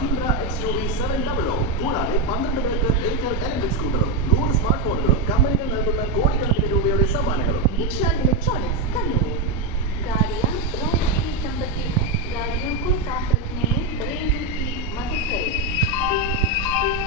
Mahindra XUV 700 കൂടാതെ 12 പേർക്ക് എയ്റ്റർ electric സ്കൂട്ടറും 100 smart ഫോണുകളും കമ്പനികൾ നൽകുന്ന കോടിക്കണക്കിന് രൂപയുടെ സമ്മാനങ്ങളും. दीक्षा इलेक्ट्रॉनिक्स कन्नूर गाड़ियाँ रोज की संपत्ति है, गाड़ियों को साफ रखने में रेलवे की मदद करें।